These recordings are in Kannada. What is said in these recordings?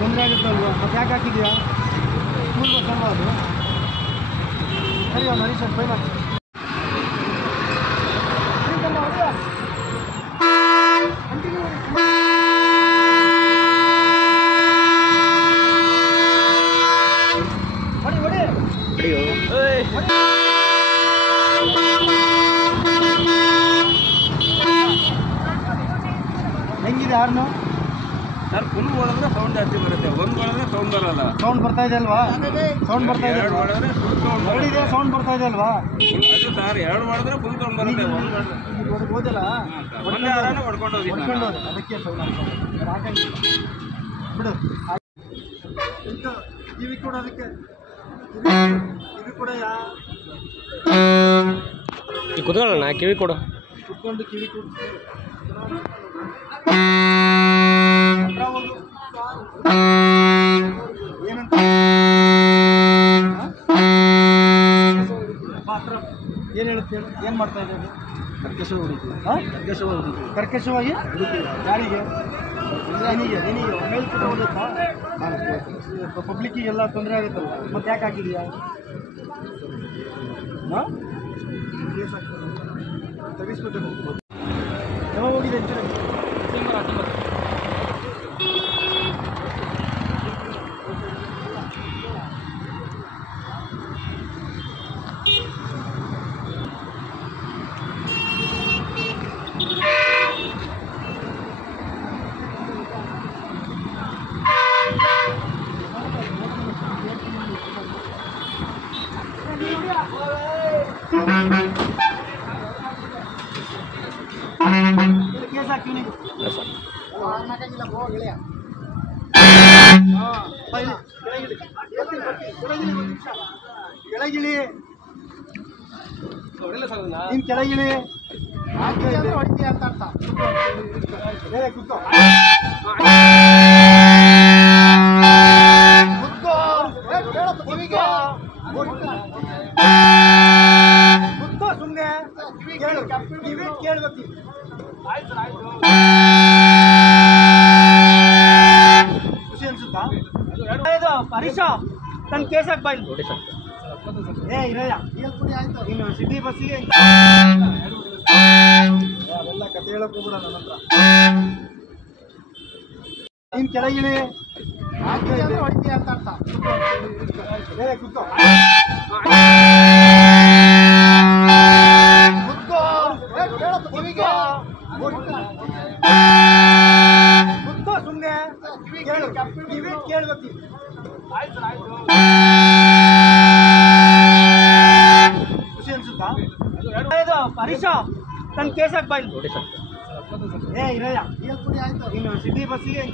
ತೊಂದರೆ ಆಗುತ್ತಲ್ವಾ? ಮತ್ತೆ ಯಾಕೆ ಹಾಕಿದ್ಯಾ? ಸ್ಕೂಲ್ ಬಸ್ ಅಲ್ವಾ ಅದು? ಸರಿ ಅವ್ನು ಹರೀಶ್ ಬೈ ಮಾಡಿ ಹೆಂಗಿದೆ ಹಾರ್ನು? ಸರ್ ಫುಲ್ ಹೊಡೆದ್ರೆ ಸೌಂಡ್ ಜಾಸ್ತಿ ಬರುತ್ತೆ, ಒಂದು ಹೊಡೆದ್ರೆ ಸೌಂಡ್ ಬರಲ್ಲ. ಸೌಂಡ್ ಬರ್ತಾ ಇದೆ ಅಲ್ವಾ? ಸೌಂಡ್ ಬರ್ತಾ ಇದೆ. ಎರಡು ಹೊಡೆದ್ರೆ ಫುಲ್ ಸೌಂಡ್ ಹೊಡಿದೆ ಸೌಂಡ್ ಬರ್ತಾ ಇದೆ ಅಲ್ವಾ? ಅದು ಸರ್ ಎರಡು ಹೊಡೆದ್ರೆ ಫುಲ್ ಸೌಂಡ್ ಬರುತ್ತೆ. ಒಂದು ಓದಿಲ್ಲ ಒಂದೇ ಹಾರನೇ ಹೊಡ್ಕೊಂಡು ಹೋಗಿ ಅದಕ್ಕೆ ಸೌಂಡ್ ಹಾಕಂಗಿಲ್ಲ ಬಿಡು. ಕಿವಿ ಕೂಡ ಅದಕ್ಕೆ ಕಿವಿ ಕೂಡ ಕುತ್ಕೊಳ್ಳೋಣ, ಕಿವಿ ಕೊಡು. ಕುತ್ಕೊಂಡು ಕಿವಿ ಕೂಡ ಏನಂತ ಏನು ಹೇಳುತ್ತೆ? ಏನು ಮಾಡ್ತಾ ಇದ್ದೇವೆ? ಕರ್ಕಶವಾಗಿ ಹೊಡಿತೀವಿ. ಕರ್ಕಶವಾಗಿ ಹೊಡಿತೀವಿ. ಕರ್ಕಶವಾಗಿ ಯಾರಿಗೆ? ನಿನಗೆ ಮೇಲ್ಪುಟ ಹೊಡುತ್ತಾ? ಪಬ್ಲಿಕ್ಕಿಗೆಲ್ಲ ತೊಂದರೆ ಆಗುತ್ತಲ್ಲ, ಮತ್ತೆ ಯಾಕೆ ಹಾಕಿದೀಯಾ? ಹಾಂ ತೆಗಿಸ್ಬೇಕು. ಯಾವಾಗ ಹೋಗಿದೆ ಅಂತೀರ? ಡಿಸೆಂಬರ್ 19. ಕೇಸ್ ಹಾಕಿವಿ ಕೆಳಗಿಳಿ, ನೀನ್ ಕೆಳಗಿಳಿ ಹೊಡಿತೀಯ ಅಂತ ಅರ್ಥ. ಕುತ್ತೋ ಕುತ್ತೋ ಸುಮ್ಮನೆ ಕೇಳು, ಕಿವಿ ಕೇಳ್ಬೇಕು. ಖುಷಿ ಅನ್ಸುತ್ತಾ? ಇದು ಹರೀಶ ನನ್ನ ಕೇಸ್ ಹಾಕಿ ಬಾಯ್. ಇರಯ್ಯ ನೀನು ಸಿಟಿ ಬಸ್ಸಿಗೆ ಅವೆಲ್ಲ ಕತೆ ಹೇಳಕ್ ಹೋಗ್ಬಿಡ ನನ್ನ ಹತ್ರ. ನೀನ್ ಕೆಳಗಿಳಿ ಹೊಡಿತೀಯ ಅಂತ ಅರ್ಥ. ಕುತ್ತೋ ಕುತ್ತೋ ಸುಮ್ಮನೆ ಕೇಳು, ಕಿವಿ ಕೇಳ್ಬೇಕು. ಖುಷಿ ಅನ್ಸುತ್ತಾ? ಇದು ಹರೀಶ ನನ್ನ ಕೇಸ್ ಹಾಕಿ ಬಾಯ್. ಇರಯ್ಯ ನೀನು ಸಿಟಿ ಬಸ್ಸಿಗೆ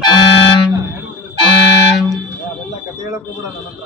ಅವೆಲ್ಲ ಕತೆ ಹೇಳಕ್ ಹೋಗ್ಬಿಡ ನನ್ನ ಹತ್ರ.